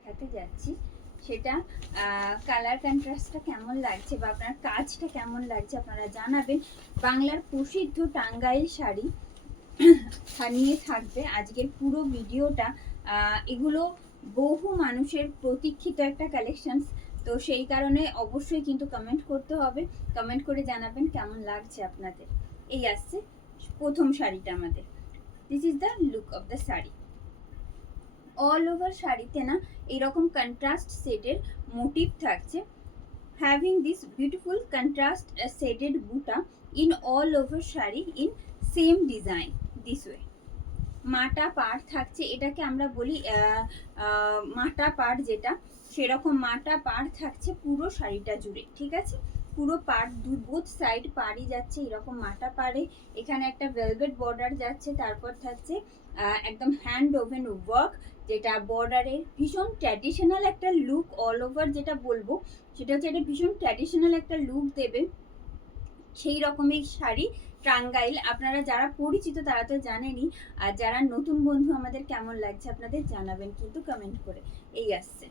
দেখাতে যাচ্ছি সেটা কালার কন্ট্রাস্টটা কেমন লাগছে বা আপনার কাজটা কেমন লাগছে আপনারা জানাবেন। বাংলার প্রসিদ্ধ টাঙ্গাইল শাড়ি নিয়ে থাকবে আজকের পুরো ভিডিওটা। এগুলো বহু মানুষের প্রতীক্ষিত একটা কালেকশনস, তো সেই কারণে অবশ্যই কিন্তু কমেন্ট করতে হবে, কমেন্ট করে জানাবেন কেমন লাগছে আপনাদের। এই আসছে প্রথম শাড়িটা আমাদের। This is the look of the sari. All over শাড়িতে না এইরকম কন্ট্রাস্ট শেডের মোটিভ থাকছে, having this beautiful contrast shaded buta in all over sari in same design this way. মাটা পাড় থাকছে, এটাকে আমরা বলি মাটা পাড়, যেটা সেরকম মাটা পাড় থাকছে পুরো শাড়িটা জুড়ে, ঠিক আছে। পুরো পাড় বোথ সাইড পাড়ই যাচ্ছে এরকম মাটা পাড়ে। এখানে একটা ভেলভেট বর্ডার যাচ্ছে, তারপর থাকছে একদম হ্যান্ড ওভেন ওয়ার্ক, যেটা বর্ডারের ভীষণ ট্র্যাডিশনাল একটা লুক। অল ওভার যেটা বলবো সেটা হচ্ছে এটা ভীষণ ট্র্যাডিশনাল একটা লুক দেবে সেই রকমের শাড়ি। টাঙ্গাইল আপনারা যারা পরিচিত তারা তো জানেনই, আর যারা নতুন বন্ধু আমাদের কেমন লাগছে আপনাদের জানাবেন কিন্তু কমেন্ট করে। এই আসছে,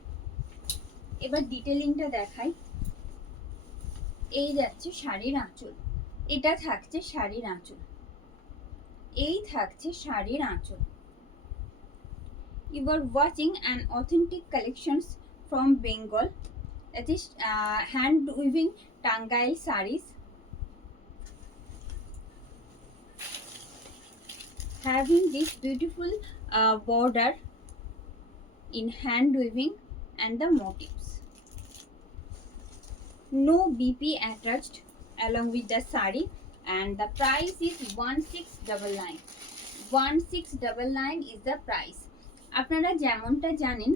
এবার ডিটেলিংটা দেখাই। এই যাচ্ছে শাড়ির আঁচল, এটা থাকছে শাড়ির আঁচল, এই থাকছে শাড়ির আঁচল। You are watching an authentic collections from Bengal, that is hand weaving Tangail sarees, having this beautiful border in hand weaving and the motifs. No BP attached along with the saree, and the price is 1699. 1699 is the price. আপনারা যেমনটা জানেন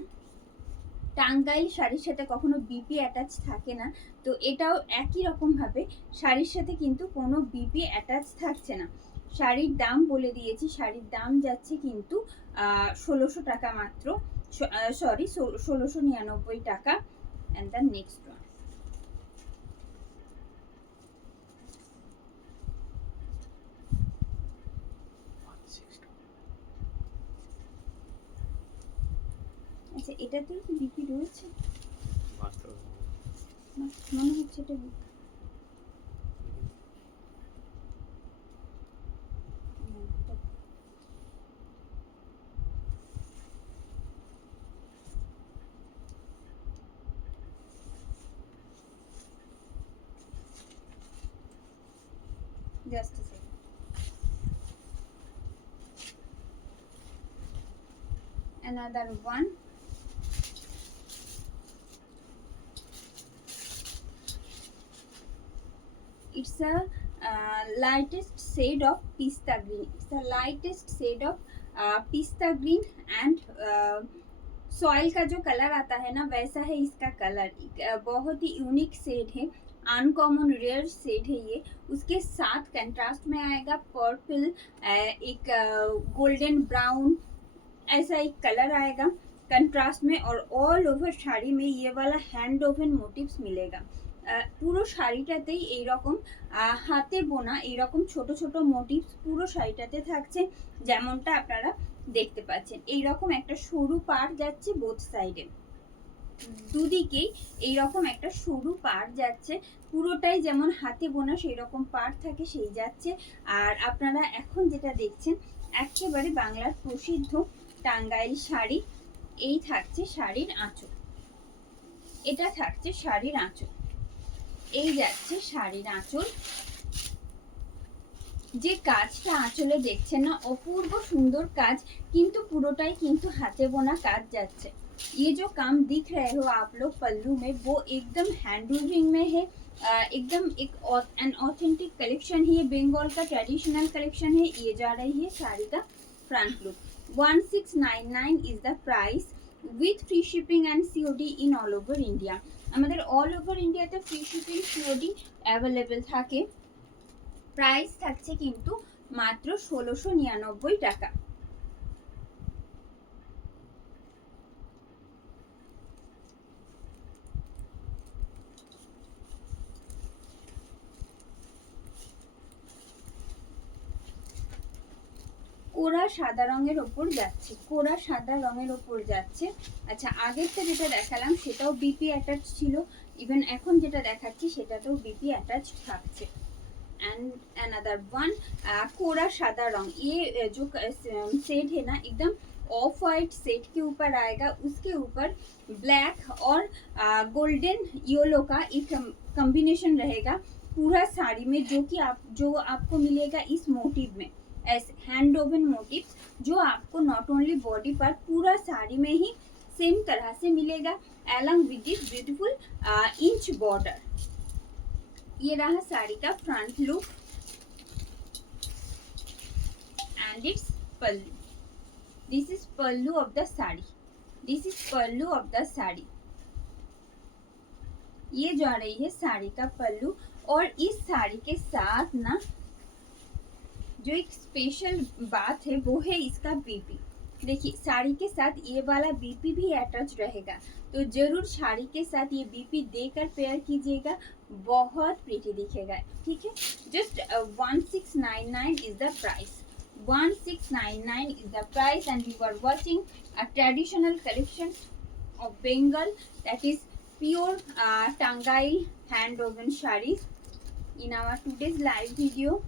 টাঙ্গাইল শাড়ির সাথে কখনো BP attach থাকে না, তো এটাও একই রকম ভাবে শাড়ির সাথে কিন্তু কোনো বিপি অ্যাটাচ থাকছে না। শাড়ির দাম বলে দিয়েছি, শাড়ির দাম যাচ্ছে কিন্তু 1600 টাকা মাত্র, সরি 1699 টাকা। অ্যান্ড দ্য নেক্সট ওয়ান, আচ্ছা এটাতেও কি বিপি রয়েছে মনে হচ্ছে এটা just a second. Another one, it's a lightest shade of pista green. It's the lightest shade of pista green and soil का जो कलर आता है ना वैसा है इसका कलर। बहुत ही यूनिक शेड है, अनकॉमन रेयर शेड है ये। उसके साथ कंट्रास्ट में आएगा पर्पल, एक गोल्डन ब्राउन, ऐसा एक कलर आएगा कंट्रास्ट में। और ऑल ओवर শাড়ি में ये वाला हैंड ओवन मोटिव्स मिलेगा। পুরো শাড়িটাতেই এইরকম হাতে বোনা এইরকম ছোট ছোট মোটিভস পুরো শাড়িটাতে থাকছে, যেমনটা আপনারা দেখতে পাচ্ছেন। এইরকম একটা সরু পাড় যাচ্ছে বোথ সাইডে, দুদিকেই এইরকম একটা সরু পাড় যাচ্ছে, পুরোটাই যেমন হাতে বোনা সেই রকম পাড় থাকে সেই যাচ্ছে। আর আপনারা এখন যেটা দেখছেন একেবারে বাংলার প্রসিদ্ধ টাঙ্গাইল শাড়ি। এই থাকছে শাড়ির আঁচল, এটা থাকছে শাড়ির আঁচল, এই যাচ্ছে শাড়ির আঁচল। যে কাজটা আঁচলে দেখছেন না অপূর্ব সুন্দর কাজ, কিন্তু পুরোটাই কিন্তু হাতে বোনা কাজ যাচ্ছে। ये जो काम दिख रहे हो आप लोग पल्लू में वो एकदम हैंड वीविंग में है, एकदम एक एन ऑथेंटिक कलेक्शन है, ये बंगाल का ट्रेडिशनल कलेक्शन है। ये जा रही है साड़ी का front look. 1699 is the price with free shipping and COD in all over India. আমাদের অল ওভার ইন্ডিয়াতে ফ্রি শিপিং সিওডি অ্যাভেলেবেল থাকে। প্রাইস থাকছে কিন্তু মাত্র 1699 টাকা। কোরা সাদা রঙের ওপর যাচ্ছে, কোরা সাদা রঙের ওপর যাচ্ছে। আচ্ছা, আগেরটা যেটা দেখালাম সেটাও বিপি অ্যাটাচ ছিল, ইভেন এখন যেটা দেখাচ্ছি সেটাতেও বিপি অ্যাটাচ থাকছে। एंड अनदर वन कोरा सादा रंग, ये जो सेट है ना एकदम ऑफ वाइट सेट के ऊपर आएगा, उसके ऊपर ब्लैक और गोल्डन येलो का एक कॉम्बिनेशन रहेगा पूरा साड़ी में, जो आपको मिलेगा इस मोटिव में, एस हैंड ओवन मोटिव, जो आपको नॉट ओनली बॉडी पर पूरा साड़ी में ही सेम तरह से मिलेगा along with this beautiful inch border. ये रहा साड़ी का front look and it's pallu. This is pallu of the sari, this is pallu of the sari. ये जा रही है साड़ी का पल्लू। और इस साड़ी के साथ ना जो एक स्पेशल बात है वो है इसका बीपी। देखिए साड़ी के साथ ये वाला बीपी भी अटैच रहेगा, तो जरूर साड़ी के साथ ये बीपी देकर पेयर कीजिएगा, बहुत प्रीटी दिखेगा। ठीक है, just 1699 is the price, 1699 is the price, and you are watching a traditional collection of Bengal, that is pure Tangail hand woven sarees in our today's live video.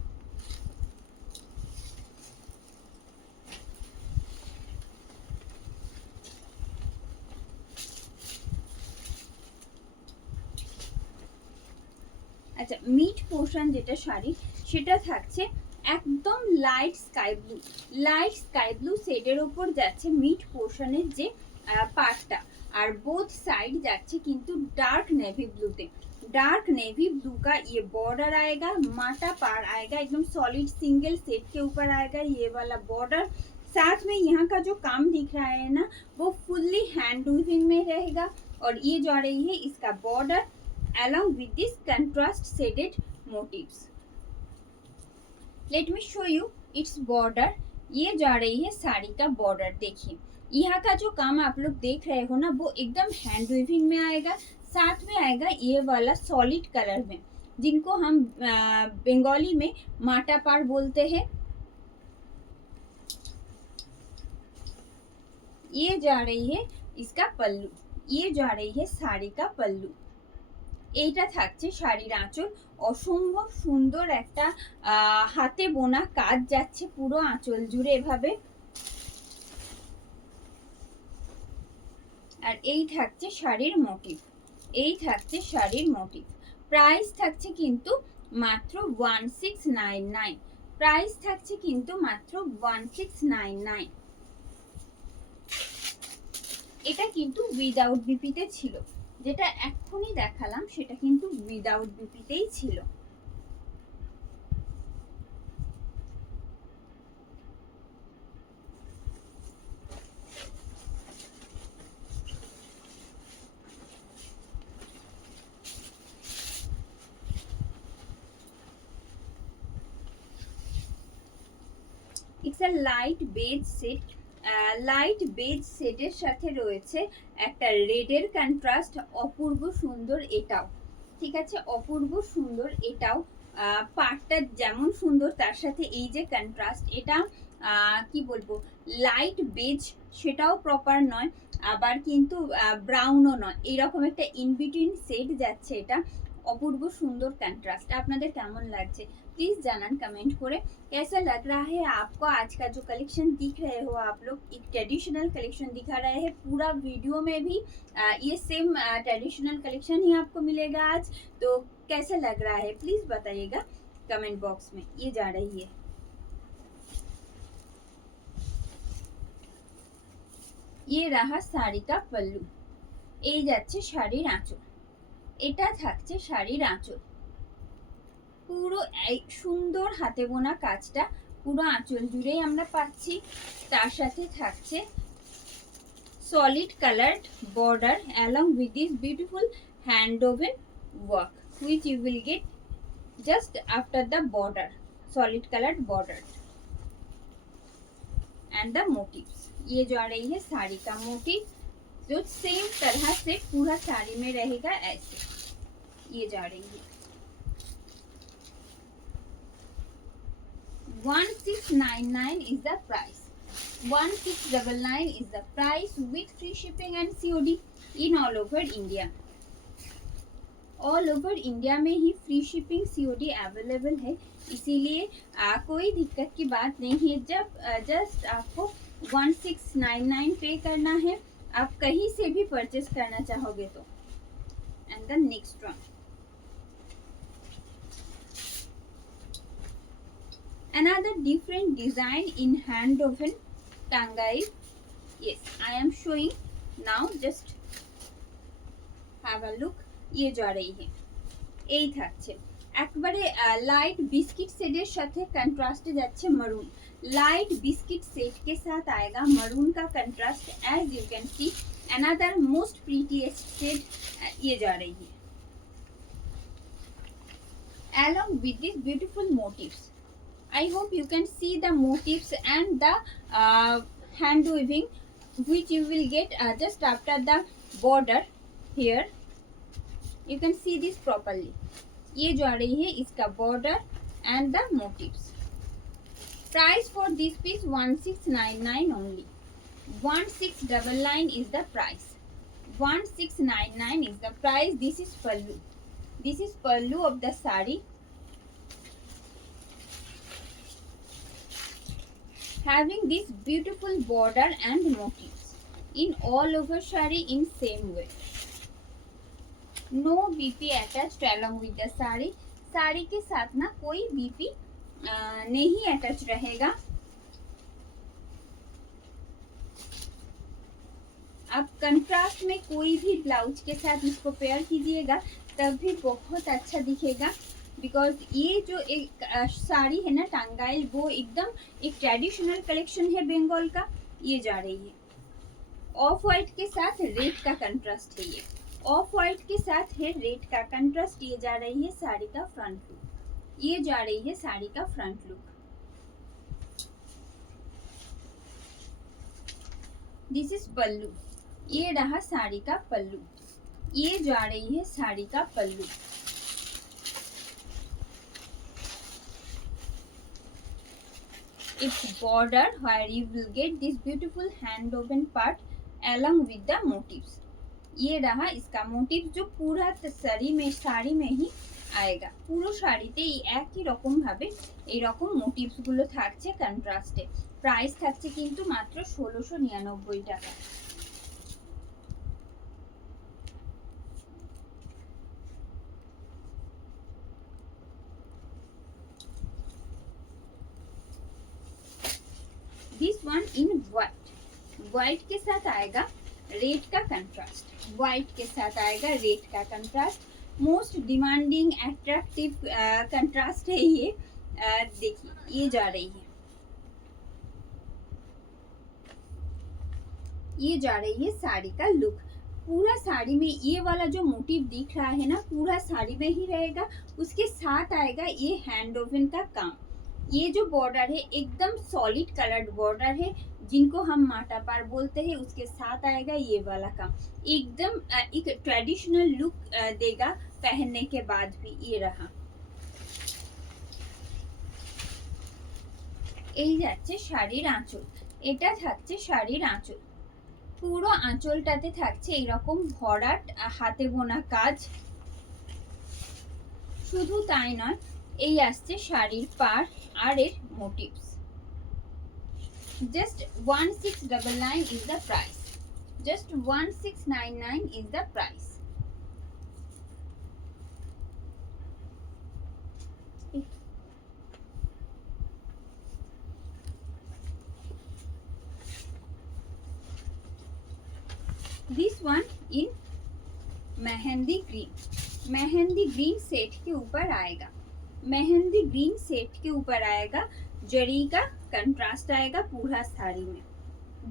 আচ্ছা, mid portion যেটা শাড়ি সেটা থাকছে একদম light sky blue শেডের ওপর যাচ্ছে mid পোর্শনের যে পার্টটা, আর বোথ साइड যাচ্ছে কিন্তু डार्क नेवी ब्लूতে। डार्क नेवी ब्लू का ये बॉर्डर आएगा, माटा पार आएगा, एकदम सॉलिड सिंगल सेट के ऊपर आएगा ये वाला बॉर्डर। साथ में यहाँ का जो काम दिख रहा है ना वो फुल्ली हैंड वीविंग में रहेगा, और ये जा रही है इसका border along with this contrast shaded motifs. Let me show you its border. ये जा रही है साड़ी का बॉर्डर। देखिए यहाँ का जो काम आप लोग देख रहे हो ना वो एकदम हैंड वीविंग में आएगा, साथ में आएगा ये वाला सॉलिड कलर में, जिनको हम बंगाली में माटा पार बोलते हैं। ये जा रही है इसका पल्लू, ये जा रही है साड़ी का पल्लू। এইটা থাকছে শাড়ির আঁচল, অসম্ভব সুন্দর একটা হাতে বোনা কাজ যাচ্ছে পুরো আঁচল জুড়ে এভাবে। আর এই থাকছে শাড়ির মোটিভ, এই থাকছে শাড়ির মোটিভ। প্রাইস থাকছে কিন্তু মাত্র 1699, প্রাইস থাকছে কিন্তু মাত্র 1699। এটা কিন্তু উইদাউট বিপিতে ছিল, যেটা এক্ষুনি দেখালাম সেটা কিন্তু উইদাউট বিপিতেই ছিল। It's a light beige set, light beige শেডের সাথে রয়েছে একটা রেডের কন্ট্রাস্ট, অপূর্ব সুন্দর এটাও। ঠিক আছে, অপূর্ব সুন্দর এটাও। পার্টটা যেমন সুন্দর তার সাথে এই যে কন্ট্রাস্ট, এটা কি বলবো লাইট বেজ সেটাও প্রপার নয়, আবার কিন্তু ব্রাউনও নয়, এইরকম একটা ইনবিটুইন শেড যাচ্ছে। এটা অপূর্ব সুন্দর কন্ট্রাস্ট। আপনাদের কেমন লাগছে प्लीज जानन कमेंट करे। कैसा लग रहा है आपको आज का जो कलेक्शन दिख रहे हो आप लोग, एक ट्रेडिशनल कलेक्शन दिखा रहे हैं पूरा वीडियो में भी ये सेम ट्रेडिशनल कलेक्शन ही आपको मिलेगा आज, तो कैसा लग रहा है प्लीज बताइएगा कमेंट बॉक्स में। ये जा रही है ये रहा শাড়ি का पल्लू, এই যাচ্ছে শাড়ির আঁচল, এটা থাকছে শাড়ির আঁচল। পুরো সুন্দর হাতে বোনা কাজটা পুরো আঁচল জুড়েই আমরা পাচ্ছি, তার সাথে থাকছে solid coloured border along with this beautiful hand woven work which you will get just after the border, solid colored border and the motifs। ये जा रही है साड़ी का मोटिव जो सेम तरह से पूरा साड़ी में रहेगा ऐसे। ये जा रही है 1699 is the price. 1699 is the price with free shipping and COD in all over India. All over India में ही फ्री शिपिंग COD अवेलेबल है, इसीलिए कोई दिक्कत की बात नहीं है। जब जस्ट आपको 1699 पे करना है, आप कहीं से भी परचेस करना चाहोगे तो। And the next one, another different design in hand woven Tangai. Yes, I am showing now, just have a look. ये जा रही है, এই থাকছে একবারে लाइट बिस्किट शेडের সাথে कंट्रास्टे যাচ্ছে मरून। लाइट बिस्किट सेट के साथ आएगा मरून का contrast. As you can see another most prettiest shade ये जा रही है, along with these beautiful motifs. I hope you can see the motifs and the hand weaving which you will get just after the border here. You can see this properly. ये जा रही है इसका border and the motifs. Price for this piece 1699 only. 1699 is the price. 1699 is the price. This is pallu. This is pallu of the sari. Having this beautiful border and motifs in all over sari in same way. No BP attached along with the sari. Sari के साथ ना कोई BP नहीं attach रहेगा। आप contrast में कोई भी ब्लाउज के साथ इसको पेयर कीजिएगा तब भी बहुत अच्छा दिखेगा, बिकॉज ये जो एक साड़ी है ना टांगाइल, वो एकदम एक ट्रेडिशनल कलेक्शन है बंगाल का। ये जा रही है ऑफ वाइट के साथ रेड का कंट्रास्ट है, ये ऑफ वाइट के साथ है रेड का कंट्रास्ट। ये जा रही है साड़ी का फ्रंट लुक, ये जा रही है साड़ी का फ्रंट लुक। दिस इज पल्लू, ये रहा साड़ी का पल्लू। ये जा रही है साड़ी का पल्लू। Its border where you will get this beautiful hand woven part along with the motifs. ये रहा इसका मोटिव जो पूरा साड़ी में ही आएगा। পুরো শাড়িতে এই একই রকম ভাবে এই রকম মোটিভস গুলো থাকছে কন্ট্রাস্টে। প্রাইস থাকছে কিন্তু মাত্র 1699 টাকা। This one in white, white के साथ आएगा रेड का कंट्रास्ट। व्हाइट के साथ आएगा रेड का contrast. Most demanding attractive contrast है ये। देखिए ये जा रही है, ये जा रही है साड़ी का लुक। पूरा साड़ी में ये वाला जो मोटिव दिख रहा है ना, पूरा साड़ी में ही रहेगा। उसके साथ आएगा ये हैंड वोवन का काम। ये जो बॉर्डर है एकदम सॉलिड कलर्ड बॉर्डर है, जिनको हम माटा पार बोलते हैं। उसके साथ आएगा ये वाला काम, एकदम एक ट्रेडिशनल लुक देगा पहनने के बाद भी। ये रहा, এই যাচ্ছে শাড়ির আঁচল। এটা থাকছে শাড়ির আঁচল। পুরো আঁচলটাতে থাকছে এইরকম ভরাট হাতে বোনা কাজ। শুধু তাই নয়, এই আসছে শাড়ির পাড় আর এর motives. Just 1699 is the price. Just 1699 is the price. This one in mehndi green. Mehndi green set के ऊपर आएगा, मेहंदी ग्रीन सेट के ऊपर आएगा जरी का कंट्रास्ट आएगा पूरा साड़ी में।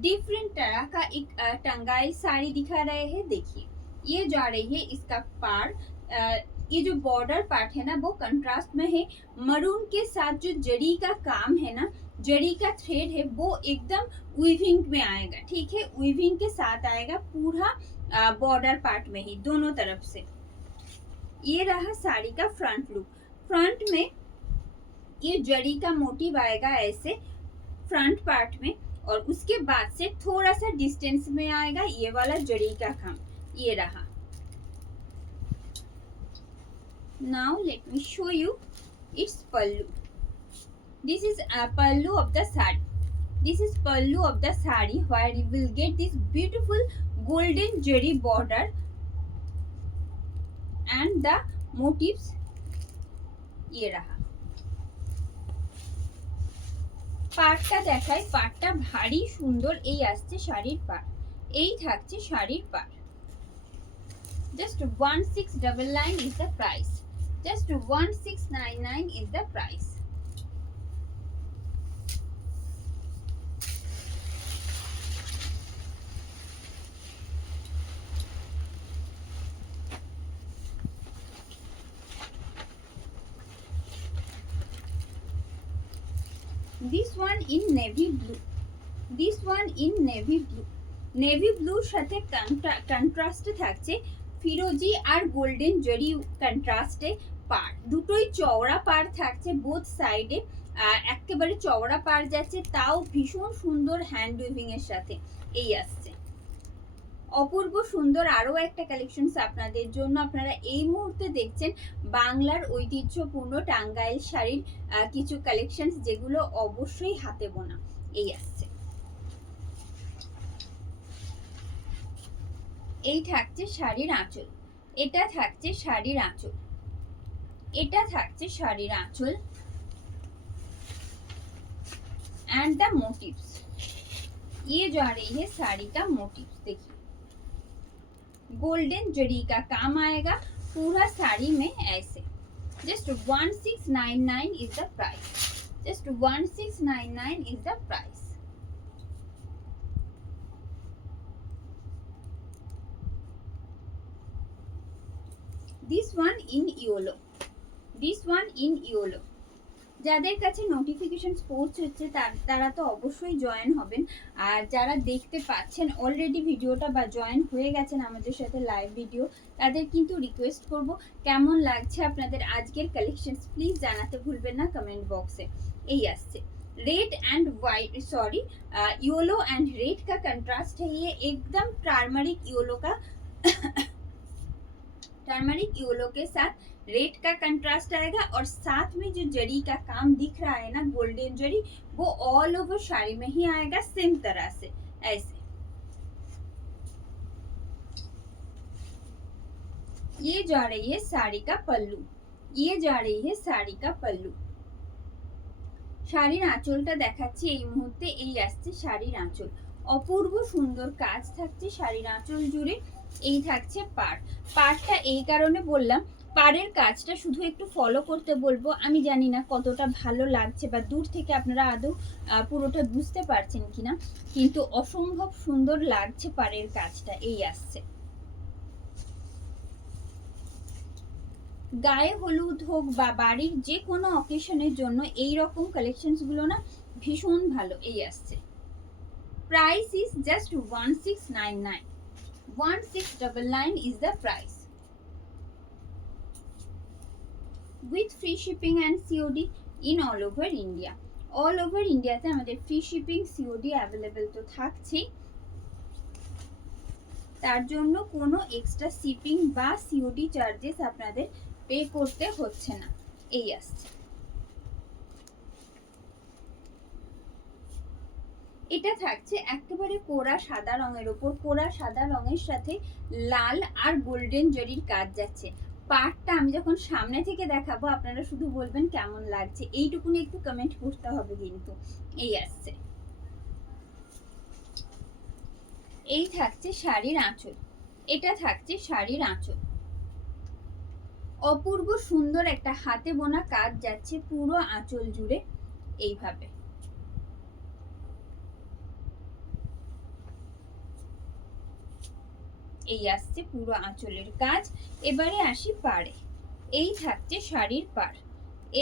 डिफरेंट तरह का एक टंगाई साड़ी दिखा रहे हैं। देखिए ये जा रही है इसका पार्ट। ये जो बॉर्डर पार्ट है ना वो कंट्रास्ट में है। मरून के साथ जो जरी का काम है ना, जरी का थ्रेड है, वो एकदम वीविंग में आएगा। ठीक है, वीविंग के साथ आएगा पूरा बॉर्डर पार्ट में ही, दोनों तरफ से। ये रहा साड़ी का फ्रंट लुक। फ्रंट में ये जरी का मोटिव आएगा ऐसे फ्रंट पार्ट में, और उसके बाद से थोड़ा सा डिस्टेंस में आएगा ये वाला जरी का काम, ये रहा। Now let me show you its pallu. This is a pallu of the sari. This is pallu of the sari where you will get this beautiful golden jari border and the motifs ये रहा। পাড়টা দেখাই, পাড়টা ভারী সুন্দর। এই আসছে শাড়ির পাড়, এই থাকছে শাড়ির পাড়। Just 1699 is the price. Just 1699 is the price. This one in navy blue. This one in navy blue. Navy ব্লুর সাথে কন্ট্রাস্টে থাকছে ফিরোজি আর গোল্ডেন জরি কন্ট্রাস্টে পাড়। দুটোই চওড়া পাড় থাকছে বোথ সাইডে, একেবারে চওড়া পাড় যাচ্ছে, তাও ভীষণ সুন্দর হ্যান্ড উইভিং এর সাথে। এই আসছে অপূর্ব সুন্দর আরও একটা কালেকশনস আপনাদের জন্য। আপনারা এই মুহূর্তে দেখছেন বাংলার ঐতিহ্যপূর্ণ টাঙ্গাইল শাড়ির কিছু কালেকশনস, যেগুলো অবশ্যই হাতে বোনা। এই আসছে, এই থাকছে শাড়ির আঁচল, এটা থাকছে শাড়ির আঁচল, এটা থাকছে শাড়ির আঁচল एंड द मोटिव्स। ये जा रही है साड़ी का मोटिव्स, देखिए गोल्डन जरी का काम आएगा पूरा साड़ी में ऐसे। Just 1699 is the price. Just 1699 is the price. This one in yellow. This one in yellow. যাদের কাছে নোটিফিকেশনস পৌঁছচ্ছে তারা তো অবশ্যই জয়েন হবেন, আর যারা দেখতে পাচ্ছেন অলরেডি ভিডিওটা বা জয়েন হয়ে গেছেন আমাদের সাথে লাইভ ভিডিও, তাদের কিন্তু রিকোয়েস্ট করব কেমন লাগছে আপনাদের আজকের কালেকশনস প্লিজ জানাতে ভুলবেন না কমেন্ট বক্সে। এই আসছে red and white, sorry yellow and red का कंट्रास्ट है ये, एकदम टर्मरिक येलो का टर्मरिक येलो के साथ रेड का कंट्रास्ट आएगा, और साथ में जो जरी का काम दिख रहा है ना गोल्डन जरी, वो ऑल ओवर साड़ी में ही आएगा सेम तरह से ऐसे। ये जा रही है साड़ी का पल्लू, ये जा रही है साड़ी का पल्लू। শাড়ির আঁচলটা দেখাচ্ছি এই মুহূর্তে, এই আসছে শাড়ির আঁচল। অপূর্ব সুন্দর কাজ থাকছে শাড়ির আঁচল জুড়ে। এই থাকছে পাড়। পাড়টা এই কারণে বললাম, পাড়ের কাজটা শুধু একটু ফলো করতে বলবো। আমি জানি না কতটা ভালো লাগছে বা দূর থেকে আপনারা আদৌ পুরোটা বুঝতে পারছেন কিনা, কিন্তু অসম্ভব সুন্দর লাগছে পাড়ের কাজটা। এই আসছে গায়ে হলুদ হোক বা বাড়ির যে কোনো অকেশনের জন্য এই রকম কালেকশনসগুলো না ভীষণ ভালো। এই আসছে price is just 1699। 1699 is the price with free shipping and COD in all over India. All over India তে আমাদের free shipping COD available তো থাকছেই, তার জন্য কোনো এক্সট্রা শিপিং বা COD চার্জেস আপনাদের পে করতে হচ্ছে না। এই আসছে এটা থাকছে একেবারে কোরা সাদা রঙের ওপর, কোরা সাদা রঙের সাথে লাল আর গোল্ডেন জরির কাজ যাচ্ছে। পার্টটা আমি যখন সামনে থেকে দেখাবো আপনারা শুধু বলবেন কেমন লাগছে, এইটুকুনি একটু কমেন্ট করতে হবে কিন্তু। এই আসছে, এই থাকছে শাড়ির আঁচল, এটা থাকছে শাড়ির আঁচল। অপূর্ব সুন্দর একটা হাতে বোনা কাজ যাচ্ছে পুরো আঁচল জুড়ে এইভাবে। এই আসছে পুরো আঁচলের কাজ। এবারে আসি পাড়ে। এই থাকছে শাড়ির পাড়,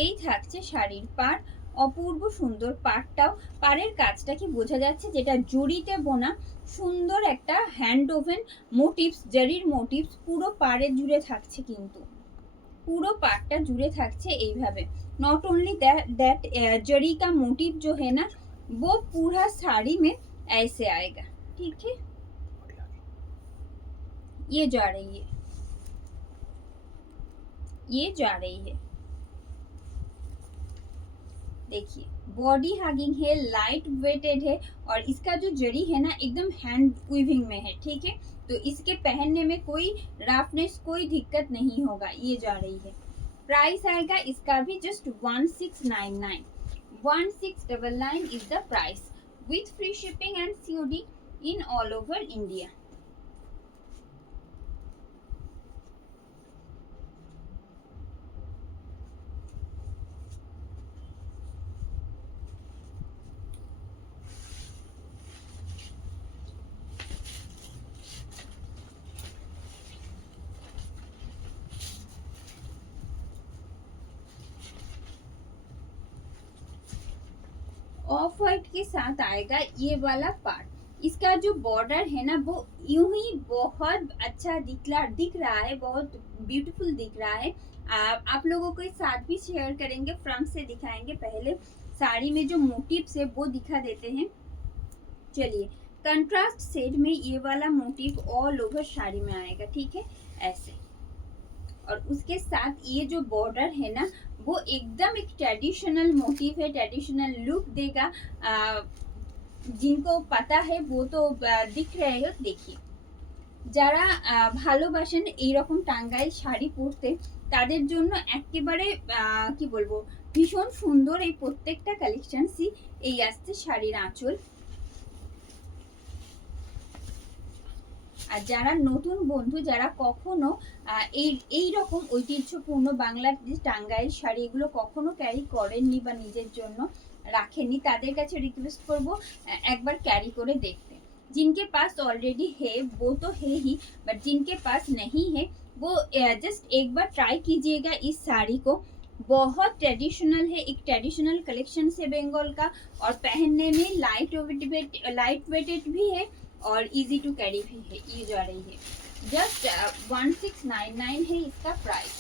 এই থাকছে শাড়ির পাড়। অপূর্ব সুন্দর পাড়টাও, পাড়ের কাজটা কি বোঝা যাচ্ছে, যেটা জরিতে বোনা সুন্দর একটা হ্যান্ড ওভেন মোটিভস, জরির মোটিভস পুরো পাড়ে জুড়ে থাকছে কিন্তু। पूरा पार्टটা জুড়ে থাকছে এইভাবে। नॉट ओनली दैट जरी का मोटिव जो है ना वो पूरा साड़ी में ऐसे आएगा, ठीक है। ये जा रही है, ये जा रही है, देखिए बॉडी हगिंग है, लाइट वेटेड है और इसका जो जरी है ना एकदम हैंड वीविंग में है, ठीक है। तो इसके पहनने में कोई रफनेस, कोई दिक्कत नहीं होगा। ये जा रही है, प्राइस आएगा इसका भी just 1699। 1699 is the price with free shipping and COD in all over India. Of white के साथ आएगा ये वाला पार्ट। इसका जो बॉर्डर है ना वो यूं ही बहुत अच्छा दिख रहा है, बहुत ब्यूटीफुल दिख रहा है। आप लोगों को साथ भी शेयर करेंगे, फ्रंट से दिखाएंगे। पहले साड़ी में जो मोटिव्स है वो दिखा देते हैं। चलिए, कंट्रास्ट शेड में ये वाला मोटिव ऑल ओवर साड़ी में आएगा, ठीक है, ऐसे। और उसके साथ ये जो बॉर्डर है ना वो एकदम एक ट्रेडिशनल मोटिव है, ट्रेडिशनल लुक देगा। जिनको पता है वो तो दिख रहेगा। देखिए, যারা ভালোবাসেন এইরকম টাঙ্গাইল শাড়ি পরতে তাদের জন্য একেবারে কি বলবো ভীষণ সুন্দর এই প্রত্যেকটা কালেকশনসই। এই আসছে শাড়ির আঁচল। আর যারা নতুন বন্ধু, যারা কখনো এই রকম ঐতিহ্যপূর্ণ বাংলার যে টাঙ্গাইল শাড়ি এগুলো কখনো ক্যারি করেননি বা নিজের জন্য রাখেননি, তাদের কাছে রিকোয়েস্ট করব একবার ক্যারি করে দেখতে। जिनके पास ऑलरेडी है वो तो है ही, बट जिनके पास नहीं है वो जस्ट एक बार ट्राई कीजिएगा इस साड़ी को। बहुत ट्रेडिशनल है, एक ट्रेडिशनल कलेक्शन से बंगाल का, और पहनने में लाइट वेटेड भी है और इजी टू कैरी भी है। ये जा रही है जस्ट 1699 है इसका price.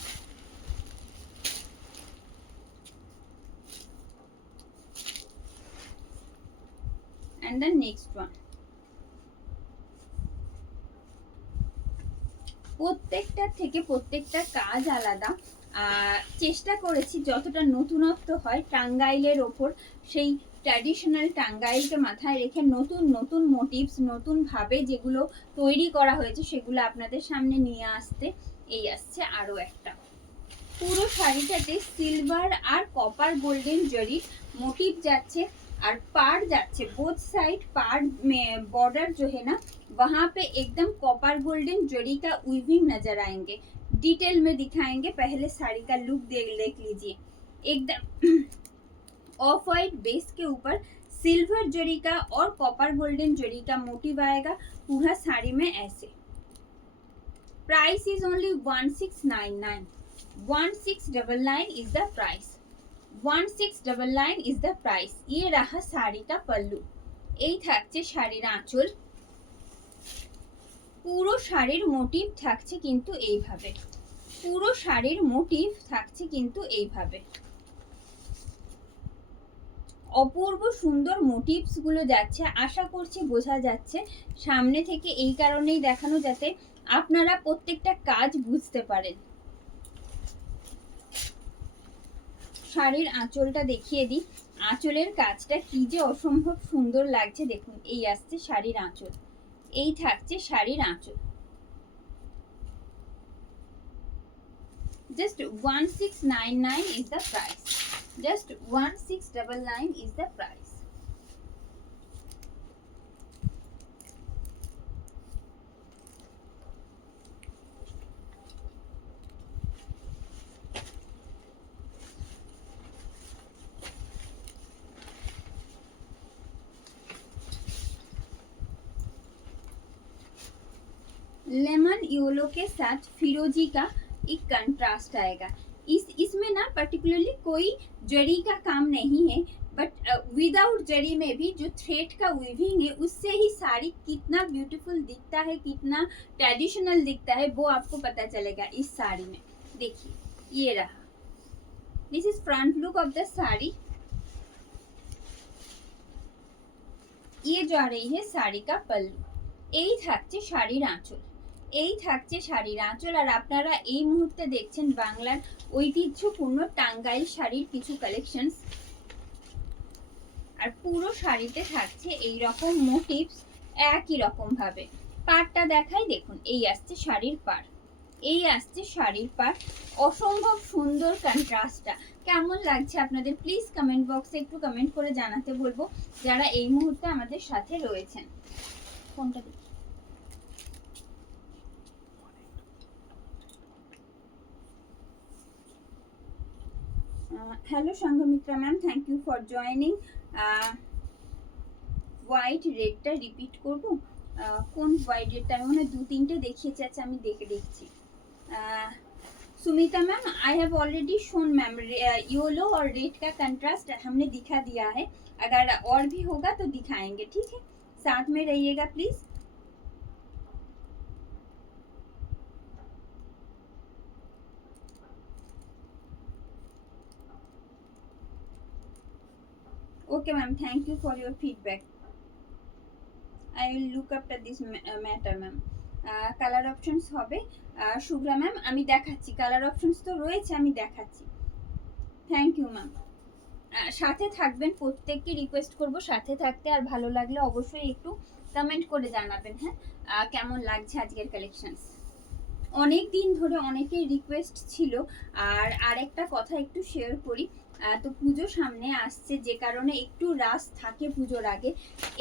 And the next one, প্রত্যেকটা থেকে প্রত্যেকটা কাজ আলাদা। চেষ্টা করেছি যতটা নতুনত্ব হয় টাঙ্গাইলের ওপর, সেই ট্র্যাডিশনাল টাঙ্গাইলকে মাথায় রেখে নতুন নতুন মোটিভস, নতুনভাবে যেগুলো তৈরি করা হয়েছে সেগুলো আপনাদের সামনে নিয়ে আসতে। এই আসছে আরও একটা, পুরো শাড়িটাতে সিলভার আর কপার গোল্ডেন জরি मोटिव जाच्छे और पार जाच्छे, बोथ साइड पार में बॉर्डर जो है ना वहाँ पे एकदम कॉपर गोल्डन जरी का वीविंग नजर आएंगे। डिटेल में दिखाएंगे, पहले साड़ी का लुक देख लीजिए। एकदम ऑफ वाइट बेस के ऊपर सिल्वर जरी का और कॉपर गोल्डन जरी का मोटिव आएगा पूरा साड़ी में ऐसे। Price is only 1699। 1699 is the price. 1699 is the price. ये रहा साड़ी का पल्लू, এই থাকছে শাড়ির আঁচল। পুরো শাড়ির মোটিভ থাকছে কিন্তু এইভাবে, পুরো শাড়ির মোটিভ থাকছে কিন্তু এইভাবে। অপূর্ব সুন্দর মোটিভস গুলো যাচ্ছে, আশা করছি বোঝা যাচ্ছে। সামনে থেকে এই কারণেই দেখানো যাতে আপনারা প্রত্যেকটা কাজ বুঝতে পারেন। শাড়ির আঁচলটা দেখিয়ে দিই, আঁচলের কাজটা কি যে অসম্ভব সুন্দর লাগছে। দেখুন, এই আসছে শাড়ির আঁচল, এই থাকছে শাড়ির আঁচল। Just 1699 is the price. Just 1699 is the price. Lemon yellow के साथ फिरोजी का एक कंट्रास्ट आएगा। इसमें ना पर्टिकुलरली कोई जरी का काम नहीं है, बट विदाउट जरी में भी जो थ्रेड का वीविंग है उससे ही साड़ी कितना ब्यूटीफुल दिखता है, कितना ट्रेडिशनल दिखता है वो आपको पता चलेगा इस साड़ी में। देखिए, ये रहा, this is front look of the sari. ये जा रही है শাড়ি का पल्लू। এই থাকছে শাড়ির আঁচল, এই থাকছে শাড়ির আঁচল। আর আপনারা এই মুহূর্তে দেখছেন বাংলার ঐতিহ্যপূর্ণ টাঙ্গাইল শাড়ির কিছু কালেকশনস। আর পুরো শাড়িতে থাকছে এই রকম মোটিভস একই রকম ভাবে। পাড়টা দেখাই, দেখুন এই আসছে শাড়ির পাড়, এই আসছে শাড়ির পাড়। অসম্ভব সুন্দর কন্ট্রাস্টটা। কেমন লাগছে আপনাদের প্লিজ কমেন্ট বক্সে একটু কমেন্ট করে জানাতে বলবো, যারা এই মুহূর্তে আমাদের সাথে রয়েছেন। ফোনটা দেখি। Hello Sanghamitra ma'am, thank you for joining. White রেডটা রিপিট করবো? কোন হোয়াইট রেডটা? আমি মনে হয় 2-3টে দেখিয়েছি। আচ্ছা আমি দেখছি। Sumita ma'am, I have already shown ma'am, yellow और रेड का कंट्रास्ट हमने दिखा दिया है। अगर और भी होगा तो दिखाएंगे, ठीक है? साथ में रहिएगा please. Okay ma'am, thank you for your feedback. I will look after this matter ma'am. Colour options হবে শুভ্রা ম্যাম, আমি দেখাচ্ছি। কালার অপশনস তো রয়েছে, আমি দেখাচ্ছি। Thank you ma'am. সাথে থাকবেন, প্রত্যেককে রিকোয়েস্ট করব সাথে থাকতে। আর ভালো লাগলে অবশ্যই একটু কমেন্ট করে জানাবেন, হ্যাঁ, কেমন লাগছে আজকের কালেকশনস। অনেক দিন ধরে অনেকের রিকোয়েস্ট ছিল। আর আরেকটা কথা একটু শেয়ার করি, তো পুজো সামনে আসছে, যে কারণে একটু রাশ থাকে পুজোর আগে,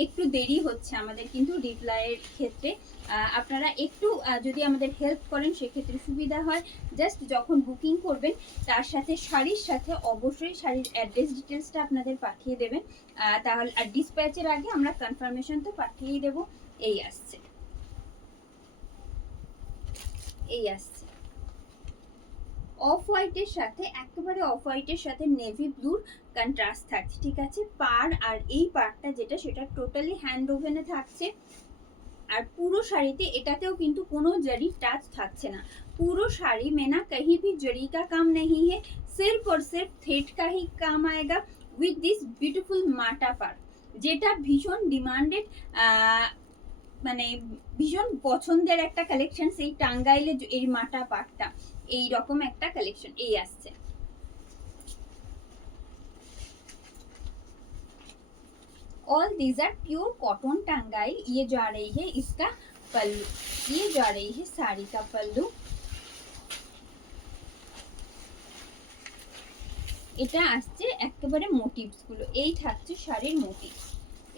একটু দেরি হচ্ছে আমাদের কিন্তু রিপ্লাইয়ের ক্ষেত্রে। আপনারা একটু যদি আমাদের হেল্প করেন সেক্ষেত্রে সুবিধা হয়। জাস্ট যখন বুকিং করবেন তার সাথে শাড়ির সাথে অবশ্যই শাড়ির অ্যাড্রেস ডিটেলসটা আপনাদের পাঠিয়ে দেবেন, তাহলে আর ডিসপ্যাচের আগে আমরা কনফার্মেশন তো পাঠিয়েই দেবো। এই আসছে, এই আসছে অফ হোয়াইটের সাথে, একেবারে অফ হোয়াইটের সাথে নেভি ব্লুর কন্ট্রাস্ট থাকছে, ঠিক আছে? পাড় আর এই পাড়টা যেটা, সেটা টোটালি হ্যান্ড ওভেনে থাকছে। আর পুরো শাড়িতে এটাতেও কিন্তু কোনো জরি টাচ থাকছে না। পুরো শাড়ি में ना कहीं भी जरी का काम नहीं है, सिर्फ और सिर्फ थ्रेड का ही काम आएगा with this beautiful माटा पाड़, যেটা ভীষণ ডিমান্ডেড, মানে ভীষণ পছন্দের একটা কালেকশন। সেই টাঙ্গাইলে এই মাটা পাটটা, এই রকম একটা কালেকশন এই আসছে। All these are pure cotton Tangail. ये जा रही है इसका पल्लू, ये जा रही है साड़ी का पल्लू। এটা আসছে একেবারে মোটিভস গুলো, এই থাকছে শাড়ির মোটিভস,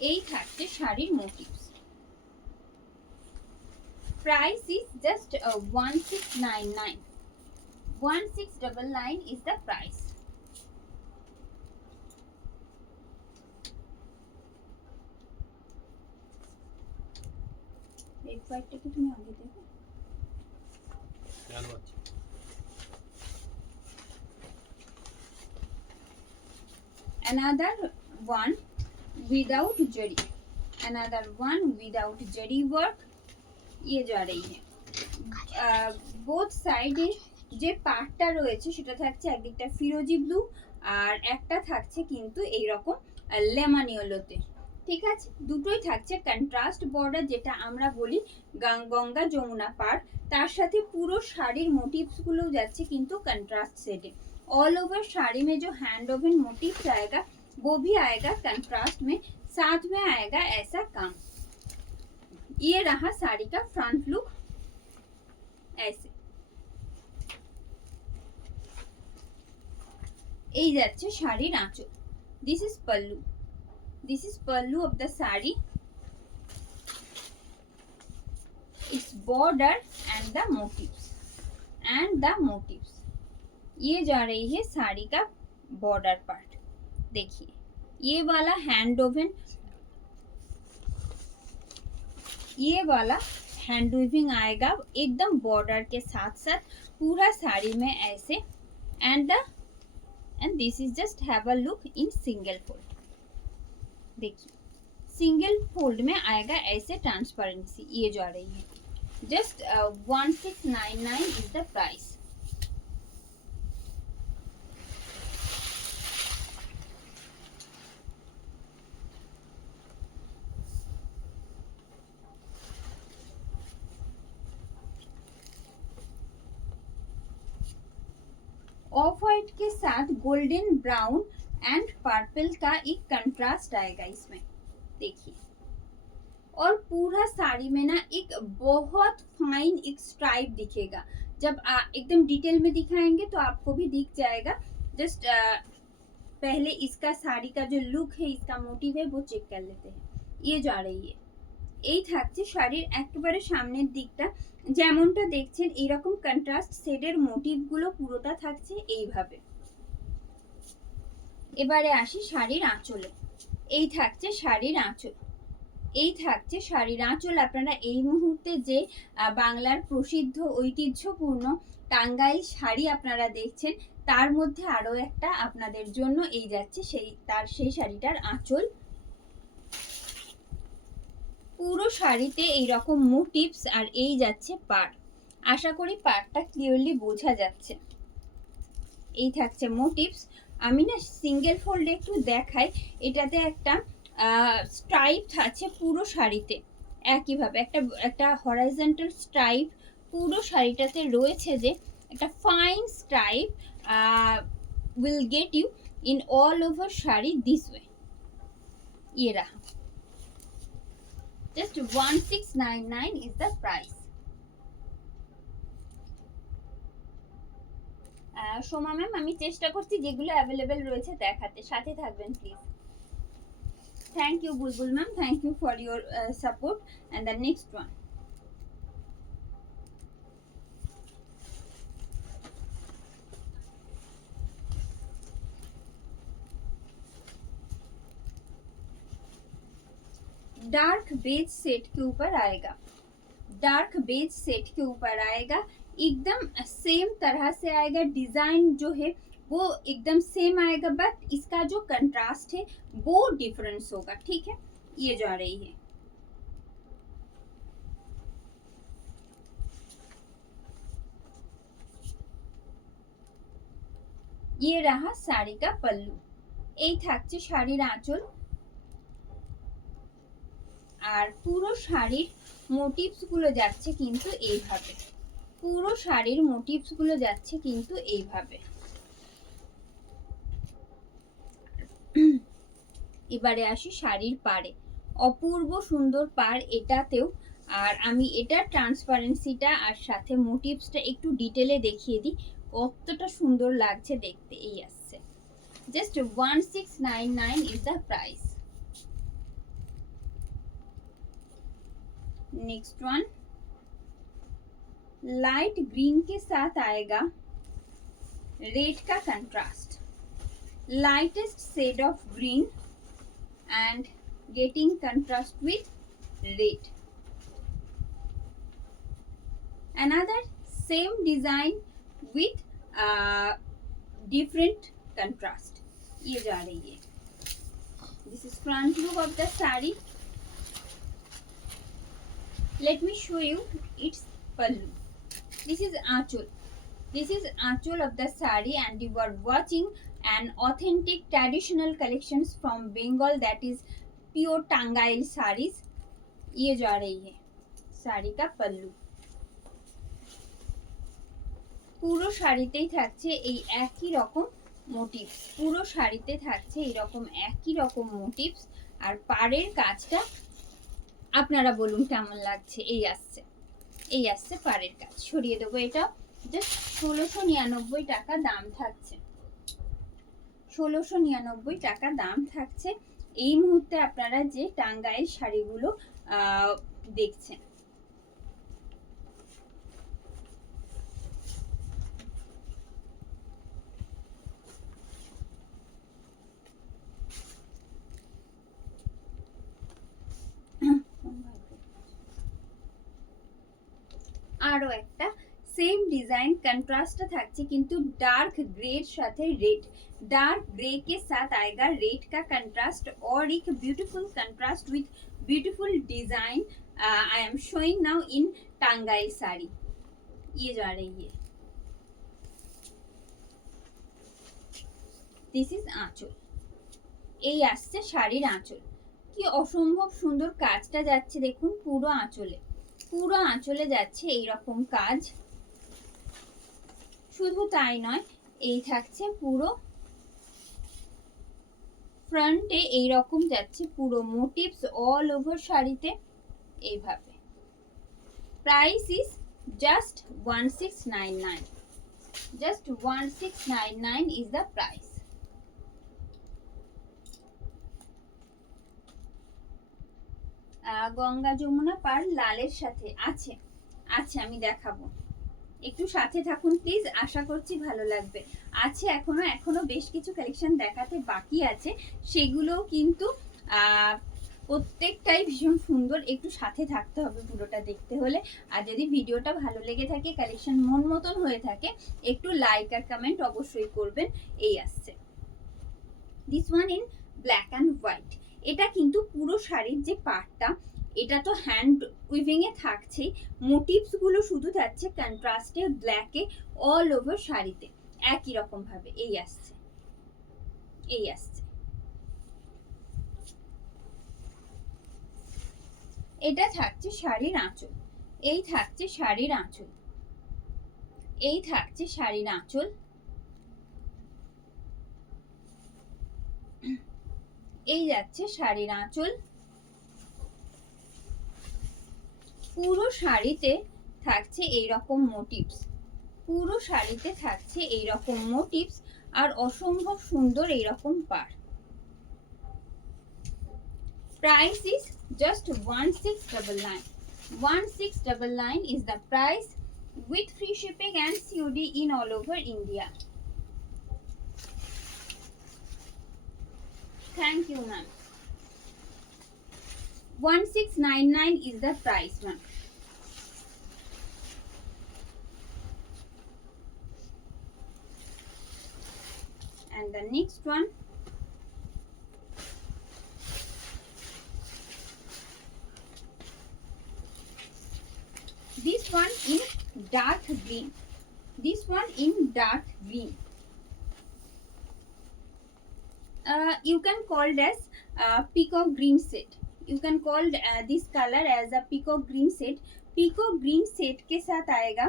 এই থাকছে শাড়ির motives. Price is just 1699. 1699 is the price. एक बार टिकट में आगे देखो। Another one without jari. Another one without jari work. ये जा रही है বোথ সাইডে যে পার্টটা রয়েছে সেটা থাকছে একদিকটা ফিরোজি ব্লু আর একটা থাকছে কিন্তু এই রকম লেমন ইয়েলোতে, ঠিক আছে? দুটোই থাকছে কন্ট্রাস্ট বর্ডার, যেটা আমরা বলি গঙ্গা যমুনা পাড়। তার সাথে পুরো শাড়ির মোটিভস গুলো যাচ্ছে কিন্তু কন্ট্রাস্ট सेटे। ऑल ओवर साड़ी में जो हैंड ओवन मोटिव्स आएगा वो भी आएगा कंट्रास्ट में, साथ में आएगा ऐसा काम। ये रहा साड़ी का फ्रंट लुक, ऐसे এই যাচ্ছে শাড়ির আঁচল। This is pallu, this is pallu of the sari. It's border and the motifs, and the motifs. ये जा रही है साड़ी का बॉर्डर पार्ट। देखिए ये वाला हैंड ओवन, ये वाला हैंड वीविंग आएगा एकदम बॉर्डर के साथ साथ पूरा साड़ी में ऐसे। And this is just have a look in single fold. देखिए सिंगल फोल्ड में आएगा ऐसे ट्रांसपेरेंसी। ये जा रही है just 1699 is the price. Of white के साथ गोल्डन ब्राउन एंड पर्पल का एक कंट्रास्ट आएगा इसमें, देखिए। और पूरा साड़ी में ना एक बहुत फाइन एक स्ट्राइप दिखेगा। जब एकदम डिटेल में दिखाएंगे तो आपको भी दिख जाएगा। जस्ट पहले इसका साड़ी का जो लुक है, इसका मोटिव है, वो चेक कर लेते हैं। ये जा रही है, এই থাকছে শাড়ির একেবারে সামনের দিকটা। যেমনটা দেখছেন এইরকম কন্ট্রাস্ট শেডের মোটিভগুলো পুরোটা থাকছে এইভাবে। এবারে আসি শাড়ির আঁচলে। এই থাকছে শাড়ির আঁচল, এই থাকছে শাড়ির আঁচল। আপনারা এই মুহূর্তে যে বাংলার প্রসিদ্ধ ঐতিহ্যপূর্ণ টাঙ্গাইল শাড়ি আপনারা দেখছেন, তার মধ্যে আরো একটা আপনাদের জন্য এই যাচ্ছে সেই শাড়িটার আঁচল। পুরো শাড়িতে এইরকম মোটিভস আর এই যাচ্ছে পাড়। আশা করি পাড়টা ক্লিয়ারলি বোঝা যাচ্ছে। এই থাকছে মোটিভস। আমি না সিঙ্গেল ফোল্ডে একটু দেখাই। এটাতে একটা স্ট্রাইপ আছে পুরো শাড়িতে, একইভাবে একটা হরাইজন্টাল স্ট্রাইপ পুরো শাড়িটাতে রয়েছে। যে একটা fine stripe will get you in all over sari this way। ये रहा, just 1699 is the price। Soma ma'am, আমি চেষ্টা করছি যেগুলো অ্যাভেলেবেল রয়েছে দেখাতে, সাথে থাকবেন please. Thank you Bulbul ma'am, thank you for your support. And the next one, dark beige set के ऊपर आएगा। डार्क बेज सेट के ऊपर आएगा, एकदम सेम तरह से आएगा। डिजाइन जो है वो एकदम सेम आएगा, बट इसका जो कंट्रास्ट है वो डिफरेंस होगा, ठीक है। ये जा रही है, ये रहा শাড়ি का पल्लू। এই থাকছে শাড়ির আঁচল। আর পুরো শাড়ির মোটিভস গুলো যাচ্ছে কিন্তু এইভাবে, পুরো শাড়ির মোটিভস গুলো যাচ্ছে কিন্তু এইভাবে। এবারে আসি শাড়ির পাড়ে। অপূর্ব সুন্দর পাড় এটাতেও। আর আমি এটার ট্রান্সপারেন্সিটা আর সাথে মোটিভসটা একটু ডিটেলে দেখিয়ে দিই কতটা সুন্দর লাগছে দেখতে। এই আসছে, just 1699 is the price. Next one, light green के साथ आएगा रेड का contrast. Lightest shade of green and getting contrast with red. another same design with different contrast। ये जा रही है। this is front look of the saree। let me show you its pallu। this is aanchal, this is aanchal of the saree, and you are watching an authentic traditional collections from Bengal, that is pure Tangail sarees। ये जा रही है साड़ी का पल्लू। পুরো শাড়িতেই থাকছে এই একই রকম মোটিভস, পুরো শাড়িতে থাকছে এইরকম একই রকম মোটিভস। আর পাড়ের কাজটা আপনারা বলুন কেমন লাগছে। এই আসছে পাড়ের কাজ। সরিয়ে দেবো এটা। জাস্ট 1699 টাকা দাম থাকছে, 1699 টাকা দাম থাকছে এই মুহূর্তে আপনারা যে টাঙ্গাইল শাড়িগুলো দেখছেন। আরো একটা सेम डिजाइन कंट्रास्ट থাকছে কিন্তু डार्क ग्रे साथे रेड। डार्क ग्रे के साथ आएगा रेड का कंट्रास्ट और एक beautiful contrast with beautiful design I am showing now in Tangail sari. ये जा रही है, दिस इज आंचल। এই আসছে শাড়ির আঁচল। কি অসম্ভব সুন্দর কাজটা যাচ্ছে দেখুন, পুরো আঁচলে, পুরো আঁচলে যাচ্ছে এইরকম কাজ। শুধু তাই নয়, এই থাকছে পুরো ফ্রন্টে এইরকম যাচ্ছে পুরো মোটিভস অল ওভার শাড়িতে এইভাবে। Price is just 1699, just 1699 is the price. Ganga Jamuna পার লালের সাথে আছে, আছে আমি দেখাবো, একটু সাথে থাকুন প্লিজ, আশা করছি ভালো লাগবে। আছে এখনো বেশ কিছু কালেকশন দেখাতে বাকি আছে, সেগুলোও কিন্তু প্রত্যেকটাই ভীষণ সুন্দর, একটু সাথে থাকতে হবে পুরোটা দেখতে হলে। আর যদি ভিডিওটা ভালো লেগে থাকে, কালেকশন মন মতন হয়ে থাকে, একটু লাইক আর কমেন্ট অবশ্যই করবেন। এই আসছে this one in black and white. এটা কিন্তু পুরো শাড়ির যে পার্টটা, এটা তো হ্যান্ড উইভিং এ থাকছে, মোটিভস গুলো শুধু থাকছে কন্ট্রাস্টে ব্ল্যাকে অল ওভার শাড়িতে একই রকম ভাবে। এই আসছে, এই আসছে, এটা থাকছে শাড়ির আঁচল, এই থাকছে শাড়ির আঁচল, এই থাকছে শাড়ির আঁচল, এই যাচ্ছে শাড়ির আঁচল। পুরো শাড়িতে থাকছে এইরকম মোটিভস, পুরো শাড়িতে থাকছে এইরকম মোটিভস, আর অসম্ভব সুন্দর এইরকম পাড়। Price is just 1699. 1699 is the price with free shipping and COD in all over India. Thank you, ma'am. 1699 is the price, ma'am. And the next one, this one in dark green, this one in dark green. You can call it as peacock green set. You can call this color as a peacock green set. peacock green set के साथ आएगा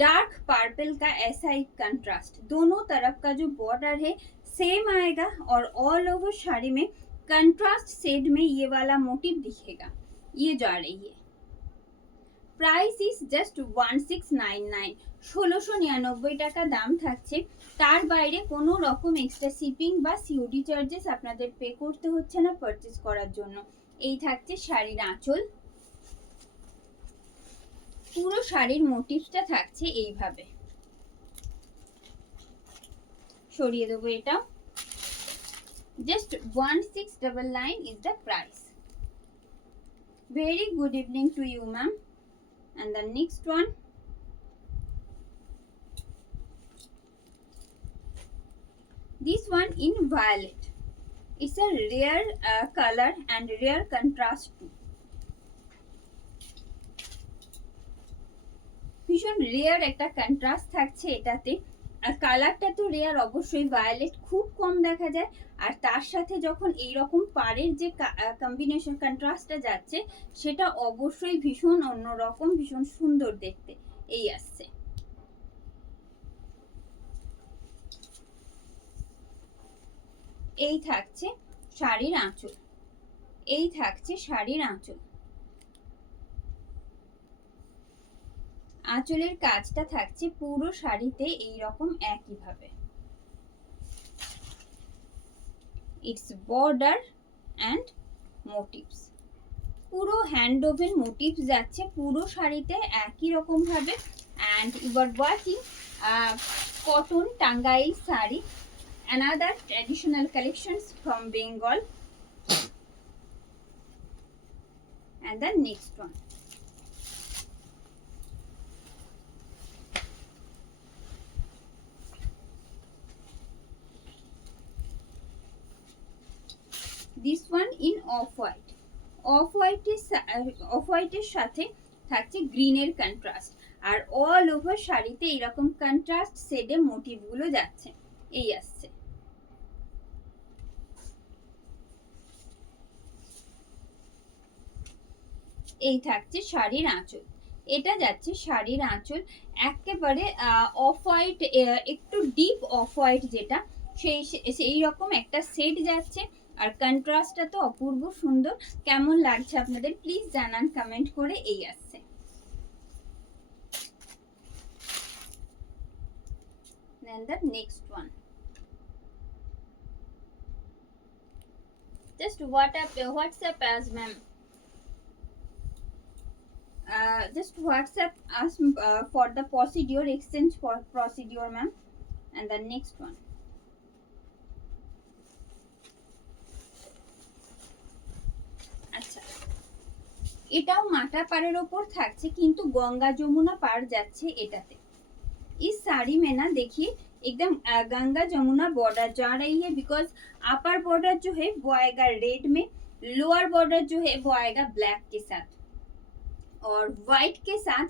dark purple का ऐसा एक contrast, दोनों तरफ का जो बॉर्डर है सेम आएगा, और ऑल ओवर साड़ी में कंट्रास्ट शेड में ये वाला मोटिव दिखेगा, ये जा रही है। প্রাইস ইজ জাস্ট 1699, 1699 টাকা দাম থাকছে। তার বাইরে কোনো রকম এক্সট্রা শিপিং বা সিওডি চার্জেস আপনাদের পে করতে হচ্ছে না পারচেজ করার জন্য। এই থাকছে শাড়ির আঁচল, পুরো শাড়ির মোটিভসটা থাকছে এইভাবে। সরিয়ে দেবো এটা। Just 1699 is the price. Very good evening to you ma'am. And the next one, this one in violet. It's a rare color and rare contrast too. ভীষণ রেয়ার একটা কন্ট্রাস্ট থাকছে এটাতে, আর কালারটা তো রেয়ার অবশ্যই, ভায়োলেট খুব কম দেখা যায়, আর তার সাথে যখন এইরকম পাড়ের যে কম্বিনেশন কন্ট্রাস্টটা যাচ্ছে, সেটা অবশ্যই ভীষণ অন্যরকম, ভীষণ সুন্দর দেখতে। এই আসছে, এই থাকছে শাড়ির আঁচল, এই থাকছে শাড়ির আঁচল। আঁচলের কাজটা থাকছে পুরো শাড়িতে এইরকম একইভাবে। ইটস বর্ডার অ্যান্ড মোটিভস, পুরো হ্যান্ড ওভেন মোটিভস যাচ্ছে পুরো শাড়িতে একই রকম ভাবে। And you are watching cotton Tangail sari, another traditional collections from Bengal. And the next one, this one in off white. off white এর সাথে থাকছে গ্রিনের কন্ট্রাস্ট, আর অল ওভার শাড়িতে এরকম কন্ট্রাস্ট শেডে মোটিভ গুলো যাচ্ছে। এই আসছে, এই থাকছে শাড়ির আঁচল, এটা যাচ্ছে শাড়ির আঁচল, একেবারে অফ হোয়াইট, একটু ডিপ অফ হোয়াইট যেটা, সেই রকম একটা সেট যাচ্ছে। আর কন্ট্রাস্টটা তো অপূর্ব সুন্দর। কেমন লাগছে আপনাদের প্লিজ জানান কমেন্ট করে। এই আসছে। Then the next one. Just WhatsApp as ma'am. Just WhatsApp us for the procedure, exchange for procedure, ma'am. And the next one. আচ্ছা, এটাও মাটা পাড়ের ওপর থাকছে, কিন্তু গঙ্গা যমুনা পার যাচ্ছে এটাতে। इस साड़ी में ना देखिए एकदम गंगा जमुना बॉर्डर जा रही है, बिकॉज अपर बॉर्डर जो है वो आएगा रेड में, लोअर बॉर्डर जो है वो आएगा ब्लैक के साथ, और व्हाइट के साथ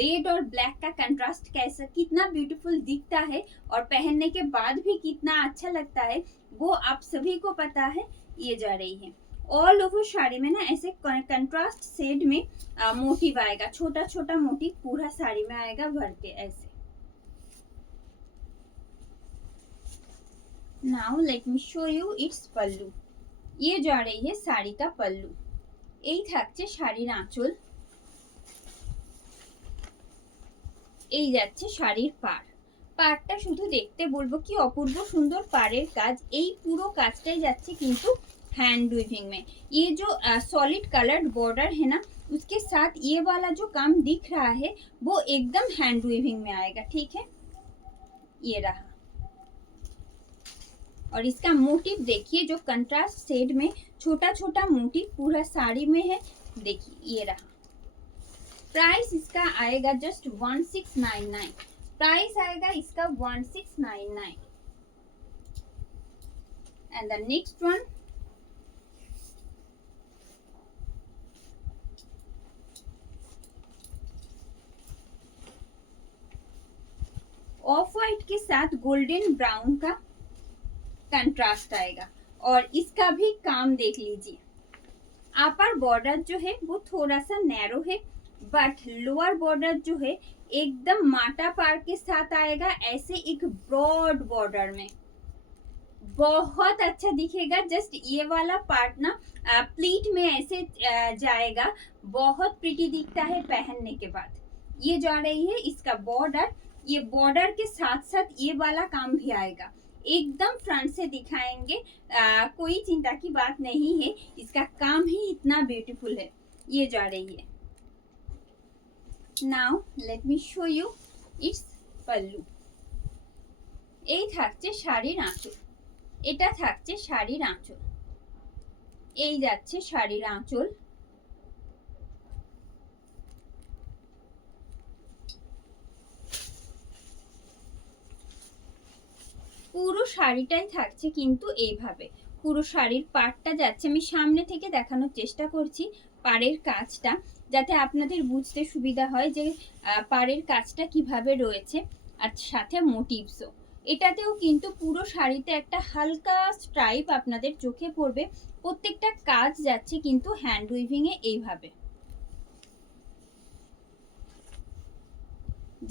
रेड और ब्लैक का कंट्रास्ट कैसा कितना ब्यूटीफुल दिखता है और पहनने के बाद भी कितना अच्छा लगता है वो आप सभी को पता है। ये जा रही है ऑल ओवर साड़ी में ना ऐसे कंट्रास्ट शेड में मोटिव आएगा, छोटा छोटा मोटिव पूरा साड़ी में आएगा भर के ऐसे। Now let me show you its pallu. ये जा रही है साड़ी का पल्लू। এই থাকছে শাড়ির আঁচল, এই যাচ্ছে শাড়ির পাড়। পাড়টা শুধু দেখতে বলবো কি অপূর্ব সুন্দর পাড়ের কাজ। এই পুরো কাজটাই যাচ্ছে কিন্তু हैंड वीविंग में। ये जो सॉलिड कलर्ड बॉर्डर है ना, उसके साथ ये वाला जो काम दिख रहा है वो एकदम हैंड वीविंग में आएगा, ठीक है। ये रहा, और इसका मोटिव देखिए जो कंट्रास्ट शेड में छोटा छोटा मोटिव पूरा साड़ी में है, देखिए ये रहा। प्राइस इसका आएगा जस्ट 1699, प्राइस आएगा इसका 1699। And the next one, of white के साथ गोल्डन ब्राउन का कंट्रास्ट आएगा, और इसका भी काम देख लीजिए। अपर बॉर्डर जो है वो थोड़ा सा नैरो है, बट लोअर बॉर्डर जो है एकदम माटा पार के साथ आएगा, ऐसे एक ब्रॉड बॉर्डर में बहुत अच्छा दिखेगा। जस्ट ये वाला पार्ट ना प्लीट में ऐसे जाएगा, बहुत प्रिटी दिखता है पहनने के बाद। ये जा रही है इसका बॉर्डर, ये बॉर्डर के साथ साथ ये वाला काम भी आएगा, एकदम फ्रंट से दिखाएंगे, कोई चिंता की बात नहीं है, इसका काम ही इतना ब्यूटीफुल है। ये जा रही है। Now let me show you its pallu. এই থাকছে শাড়ির আঁচল, এটা থাকছে শাড়ির আঁচল, এই যাচ্ছে শাড়ির আঁচল। পুরো শাড়িটাই থাকছে কিন্তু এইভাবে, পুরো শাড়ির পাড়টা যাচ্ছে। আমি সামনে থেকে দেখানোর চেষ্টা করছি পাড়ের কাজটা, যাতে আপনাদের বুঝতে সুবিধা হয় যে পাড়ের কাজটা কিভাবে রয়েছে, আর সাথে মোটিভসও। এটাতেও কিন্তু পুরো শাড়িতে একটা হালকা স্ট্রাইপ আপনাদের চোখে পড়বে। প্রত্যেকটা কাজ যাচ্ছে কিন্তু হ্যান্ড উইভিং এ এইভাবে।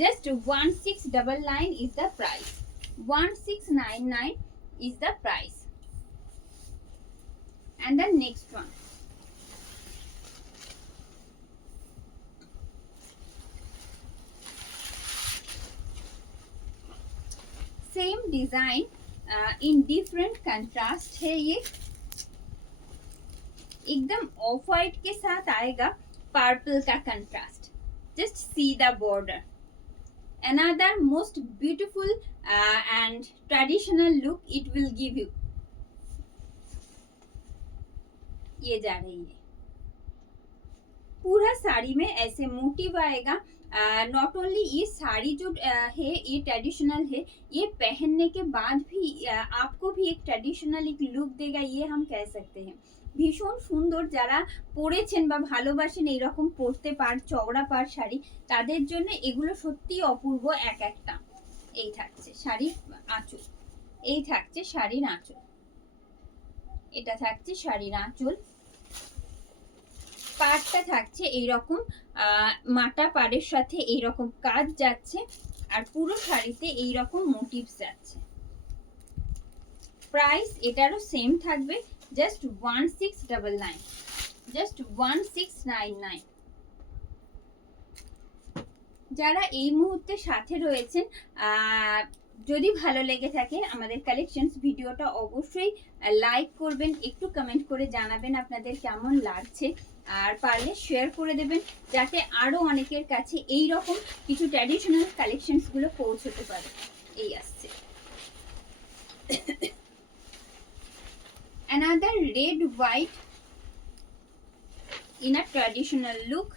Just 1699 is the price, 1699 is the price. And the next one, same design in different contrast है। ये एकदम ऑफ वाइट के साथ आएगा पर्पल का contrast. Just see the border, another most beautiful and traditional look it will give you। ये जा रही है पूरा साड़ी में ऐसे मोटिव आएगा। नॉट ओनली ये साड़ी जो है ये ट्रेडिशनल है, ये पहनने के बाद भी आपको भी एक ट्रेडिशनल एक लुक देगा, ये हम कह सकते हैं। ভীষণ সুন্দর, যারা পরেছেন বা ভালোবাসেন এইরকম পরতে পার চওড়া পার শাড়ি, তাদের জন্য এগুলো সত্যি অপূর্ব এক একটা। এই থাকছে শাড়ির আঁচল, এই থাকছে শাড়ির আঁচল, এটা থাকছে শাড়ির আঁচল। পাড়টা থাকছে এইরকম মাটা পাড়ের সাথে এইরকম কাজ যাচ্ছে, আর পুরো শাড়িতে এইরকম মোটিভস যাচ্ছে। প্রাইস এটারও সেম থাকবে, জাস্ট 1699, জাস্ট 1699। যারা এই মুহূর্তে সাথে রয়েছেন, যদি ভালো লেগে থাকে আমাদের কালেকশনস ভিডিওটা অবশ্যই লাইক করবেন, একটু কমেন্ট করে জানাবেন আপনাদের কেমন লাগছে, আর পারলে শেয়ার করে দেবেন যাতে আরো অনেকের কাছে এই রকম কিছু ট্র্যাডিশনাল কালেকশনস গুলো পৌঁছতে পারে। এই আসছে another red white in a traditional look।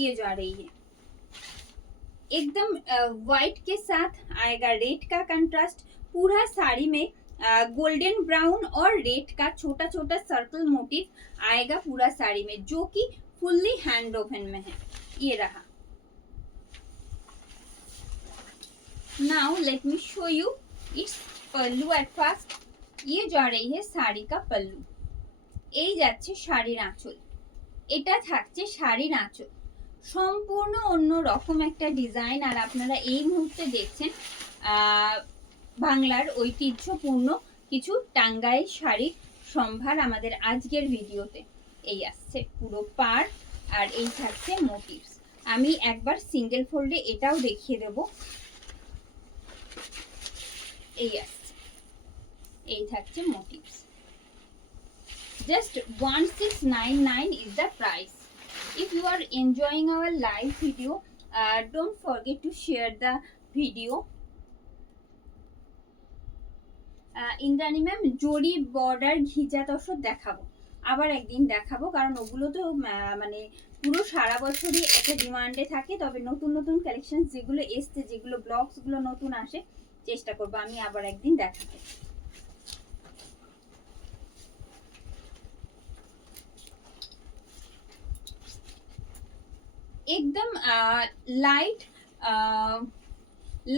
ये जा रही है एकदम व्हाइट के साथ आएगा रेड का कंट्रास्ट। पूरा साड़ी में गोल्डन ब्राउन और रेड का छोटा छोटा सर्कल मोटिव आएगा पूरा साड़ी में, जो कि फुल्ली हैंड वोवन में है। ये रहा। Now let me show you its pallu at first. ये जा रही है শাড়ি का पल्लू। এই যাচ্ছে শাড়ির আঁচল, এটা থাকছে শাড়ির আঁচল, সম্পূর্ণ অন্য রকম একটা ডিজাইন। আর আপনারা এই মুহূর্তে দেখছেন বাংলার ঐতিহ্যপূর্ণ কিছু টাঙ্গাইল শাড়ির সম্ভার আমাদের আজকের ভিডিওতে। এই আসছে পুরো পাড়, আর এই থাকছে মোটিভস। আমি একবার সিঙ্গেল ফোল্ডে এটাও দেখিয়ে দেব। এই আসছে, এই থাকছে motives. Just 1699 is the price. If you are enjoying our live video, don't forget to share the video. Indrani ma'am, জরি বর্ডার ঘিজা তসর দেখাবো, আবার একদিন দেখাবো, কারণ ওগুলো তো মানে পুরো সারা বছরই একটা ডিমান্ডে থাকে। তবে নতুন নতুন কালেকশন যেগুলো এসছে, যেগুলো ব্লগস গুলো নতুন আসে, চেষ্টা করবো আমি আবার একদিন দেখাতে। एकदम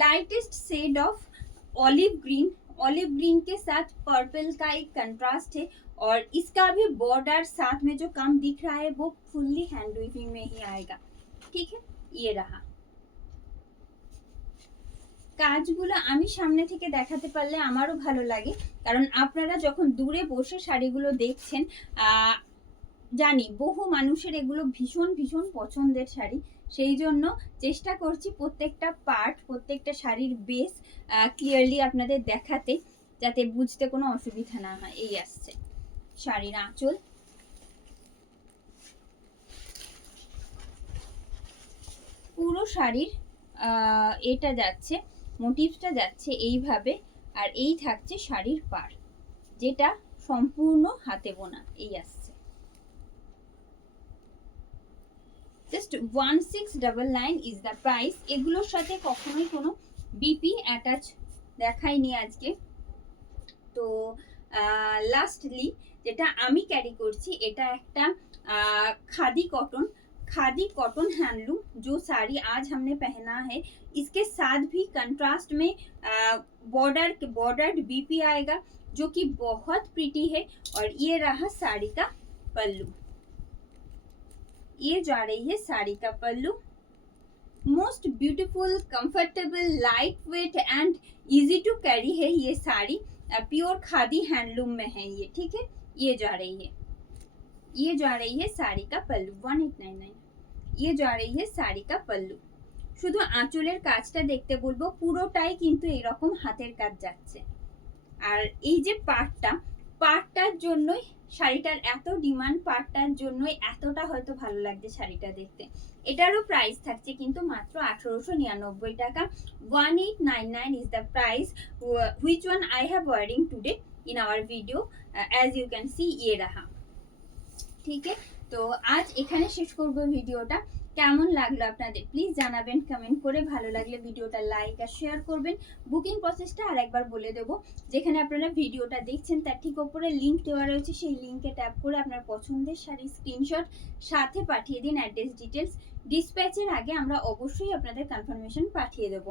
lightest shade of olive green के साथ पर्पल का एक कंट्रास्ट है, और इसका भी बॉर्डर साथ में जो काम दिख रहा है वो फुल्ली हैंड वीविंग में ही आएगा। ठीक है, ये रहा। কাজগুলো আমি সামনে থেকে দেখাতে পারলে আমারও ভালো লাগে, কারণ আপনারা যখন দূরে বসে শাড়িগুলো দেখছেন, জানি বহু মানুষের এগুলো ভীষণ ভীষণ পছন্দের শাড়ি, সেই জন্য চেষ্টা করছি প্রত্যেকটা পার্ট, প্রত্যেকটা শাড়ির বেস ক্লিয়ারলি আপনাদের দেখাতে, যাতে বুঝতে কোনো অসুবিধা না হয়। এই আসছে শাড়ির আঁচল, পুরো শাড়ির এটা যাচ্ছে, মোটিভসটা যাচ্ছে এইভাবে, আর এই থাকছে শাড়ির পাড়, যেটা সম্পূর্ণ হাতে বোনা। এই আসছে জাস্ট 1699 ইজ দ্য প্রাইস। এগুলোর সাথে কখনোই কোনো বিপি অ্যাটাচ দেখাইনি আজকে। তো লাস্টলি যেটা আমি ক্যারি করছি, এটা একটা खादी कॉटन हैंडलूम। जो साड़ी आज हमने पहना है, इसके साथ भी कंट्रास्ट में बॉर्डर्ड बीपी आएगा, जो कि बहुत प्रिटी है। और ये रहा साड़ी का पल्लू, ये जा रही है साड़ी का pallu. Most beautiful, comfortable, lightweight and easy to carry है ये साड़ी। प्योर खादी हैंडलूम में है ये। ठीक है, ये जा रही है, ये जा रही है साड़ी का पल्लू 1899। ये जा रही है साड़ी का पल्लू। শুধু আঁচলের কাজটা দেখতে বলবো, পুরোটাই কিন্তু এরকম হাতের কাজ যাচ্ছে। আর এই যে পাড়টার জন্যই শাড়িটার এত ডিমান্ড, পাড়টার জন্যই এতটা হয়তো ভালো লাগছে শাড়িটা দেখতে। এটারও প্রাইস থাকছে কিন্তু মাত্র 1899 টাকা। 1899 is the price which one I have wearing today in our video, as you can see। ये रहा। ঠিক আছে, তো আজ এখানে শেষ করব ভিডিওটা। কেমন লাগলো আপনাদের প্লিজ জানাবেন কমেন্ট করে। ভালো লাগলে ভিডিওটা লাইক আর শেয়ার করবেন। বুকিং প্রসেসটা আর একবার বলে দেব, যেখানে আপনারা ভিডিওটা দেখছেন তার ঠিক উপরে লিংক দেওয়া রয়েছে, সেই লিংকে ট্যাপ করে আপনার পছন্দের শাড়ির স্ক্রিনশট সাথে পাঠিয়ে দিন অ্যাড্রেস ডিটেলস। ডিসপ্যাচের আগে আমরা অবশ্যই আপনাদের কনফার্মেশন পাঠিয়ে দেব।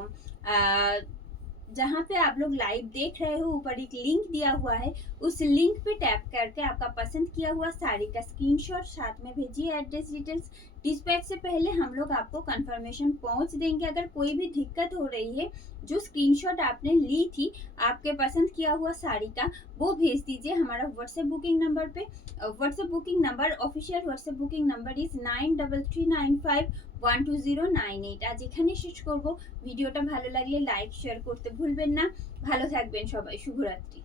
जहाँ पे आप लोग लाइव देख रहे हो ऊपर एक लिंक दिया हुआ है, उस लिंक पे टैप करके आपका पसंद किया हुआ साड़ी का स्क्रीनशॉट साथ में भेजिए एड्रेस डिटेल्स। डिस्पैच से पहले हम लोग आपको कंफर्मेशन पहुंच देंगे। अगर कोई भी दिक्कत हो रही है, जो स्क्रीनशॉट आपने ली थी आपके पसंद किया हुआ साड़ी का, वो भेज दीजिए हमारा व्हाट्सएप बुकिंग नंबर पे। WhatsApp booking number, official WhatsApp booking number is 9339512098। আজ এখানে শেষ করব। ভিডিওটা ভালো লাগলে লাইক শেয়ার করতে ভুলবেন না। ভালো থাকবেন সবাই, শুভরাত্রি।